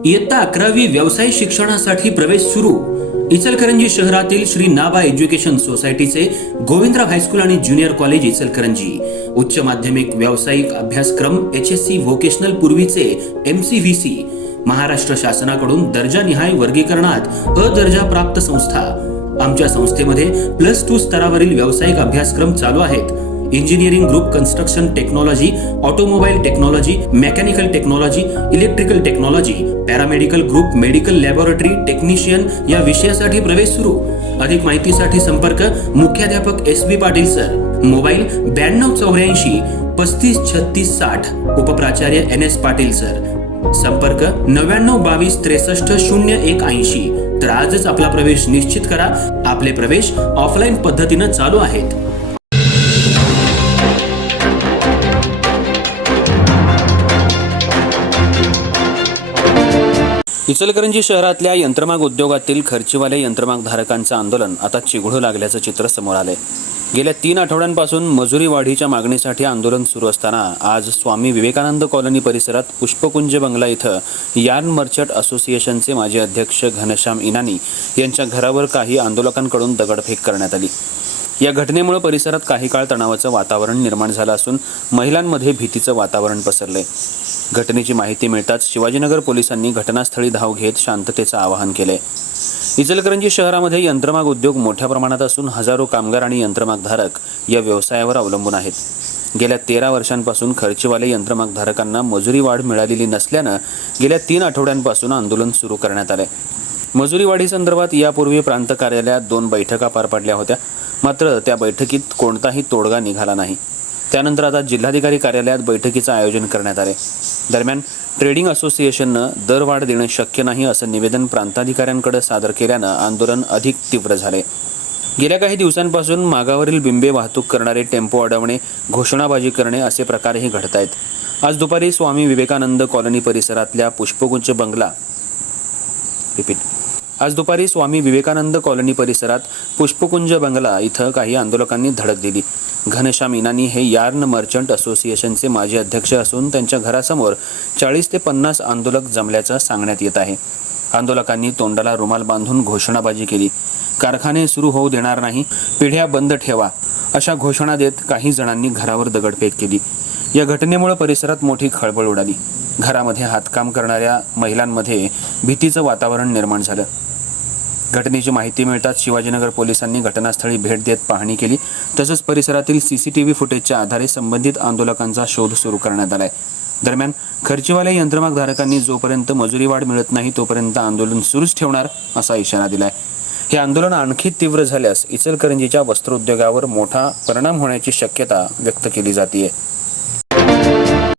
इयत्ता 11वी व्यवसाय शिक्षणासाठी प्रवेश सुरू. इचलकरंजी शहरातील श्री नाबा एज्युकेशन सोसायटीचे गोविंदराव हायस्कूल आणि ज्युनियर कॉलेज इचलकरंजी उच्च माध्यमिक व्यावसायिक अभ्यासक्रम HSC व्होकेशनल पूर्वीचे MCVC महाराष्ट्र शासनाकडून दर्जानिहाय वर्गीकरणात अ दर्जा प्राप्त संस्था. आमच्या संस्थेमध्ये +2 स्तरावरील व्यावसायिक अभ्यासक्रम चालू आहेत. Engineering group construction technology, automobile technology, mechanical technology, electrical technology, paramedical group, medical laboratory technician या विषयासाठी प्रवेश सुरू. अधिक माहितीसाठी संपर्क मुख्याध्यापक SB Patil sir. Mobile 9284 35 36 60. उपप्राचार्य NS Patil sir. संपर्क 99 22 63 0180. तर आजच आपला प्रवेश निश्चित करा. आपले प्रवेश ऑफलाईन पद्धतीने चालू आहेत. इचलकरंजी शहरातल्या यंत्रमाग उद्योगातील खर्चीवाले यंत्रमाग धारकांचं आंदोलन आता चिघळू लागल्याचं चित्र समोर आलंय. गेल्या 3 आठवड्यांपासून मजुरी वाढीच्या मागणीसाठी आंदोलन सुरू असताना आज स्वामी विवेकानंद कॉलनी परिसरात पुष्पकुंज बंगला इथं यार्न मर्चंट असोसिएशनचे माजी अध्यक्ष घनश्याम इनानी यांच्या घरावर काही आंदोलकांकडून दगडफेक करण्यात आली. या घटनेमुळे परिसरात काही काळ तणावाचं वातावरण निर्माण झालं असून महिलांमध्ये भीतीचं वातावरण पसरलंय. घटनेची माहिती मिळताच शिवाजीनगर पोलिसांनी घटनास्थळी धाव घेत शांततेचं आवाहन केलंय. इचलकरंजी शहरामध्ये यंत्रमाग उद्योग मोठ्या प्रमाणात असून हजारो कामगार आणि यंत्रमाग धारक या व्यवसायावर अवलंबून आहेत. गेल्या 13 वर्षांपासून खर्चीवाले यंत्रमाग धारकांना मजुरी वाढ मिळालेली नसल्यानं गेल्या 3 आठवड्यांपासून आंदोलन सुरू करण्यात आलंय. मजुरी वाढीसंदर्भात यापूर्वी प्रांत कार्यालयात 2 बैठका पार पडल्या होत्या, मात्र त्या बैठकीत कोणताही तोडगा निघाला नाही. त्यानंतर आता जिल्हाधिकारी कार्यालयात बैठकीचं आयोजन करण्यात आले. दरम्यान ट्रेडिंग असोसिएशननं दरवाढ देणं शक्य नाही असं निवेदन प्रांताधिकाऱ्यांकडे सादर केल्यानं आंदोलन अधिक तीव्र झाले. गेल्या काही दिवसांपासून मागावरील बिंबे वाहतूक करणारे टेम्पो अडवणे, घोषणाबाजी करणे असे प्रकारही घडत आहेत. आज दुपारी स्वामी विवेकानंद कॉलनी परिसरातल्या पुष्पकुंज बंगला आज दुपारी स्वामी विवेकानंद कॉलनी परिसरात पुष्पकुंज बंगला इथं काही आंदोलकांनी धडक दिली. घनश्याम इनानी हे यार्न मर्चंट असोसिएशनचे माजी अध्यक्ष असून त्यांच्या घरासमोर 40 ते 50 आंदोलक जमल्याचं सांगण्यात येत आहे. आंदोलकांनी तोंडाला रुमाल बांधून घोषणाबाजी केली. कारखाने सुरू होऊ देणार नाही, पिढ्या बंद ठेवा अशा घोषणा देत काही जणांनी घरावर दगडफेक केली. या घटनेमुळे परिसरात मोठी खळबळ उडाली. घरामध्ये हातकाम करणाऱ्या महिलांमध्ये भीतीचं वातावरण निर्माण झालं. घटनेची माहिती मिळताच शिवाजीनगर पोलिसांनी घटनास्थळी भेट देत पाहणी केली. तसंच परिसरातील CCTV फुटेजच्या आधारे संबंधित आंदोलकांचा शोध सुरू करण्यात आलाय. दरम्यान खर्चीवाल्या यंत्रमाग धारकांनी जोपर्यंत मजुरी वाढ मिळत नाही तोपर्यंत आंदोलन सुरूच ठेवणार असा इशारा दिलाय. हे आंदोलन आणखी तीव्र झाल्यास इचलकरंजीच्या वस्त्रोद्योगावर मोठा परिणाम होण्याची शक्यता व्यक्त केली जाते.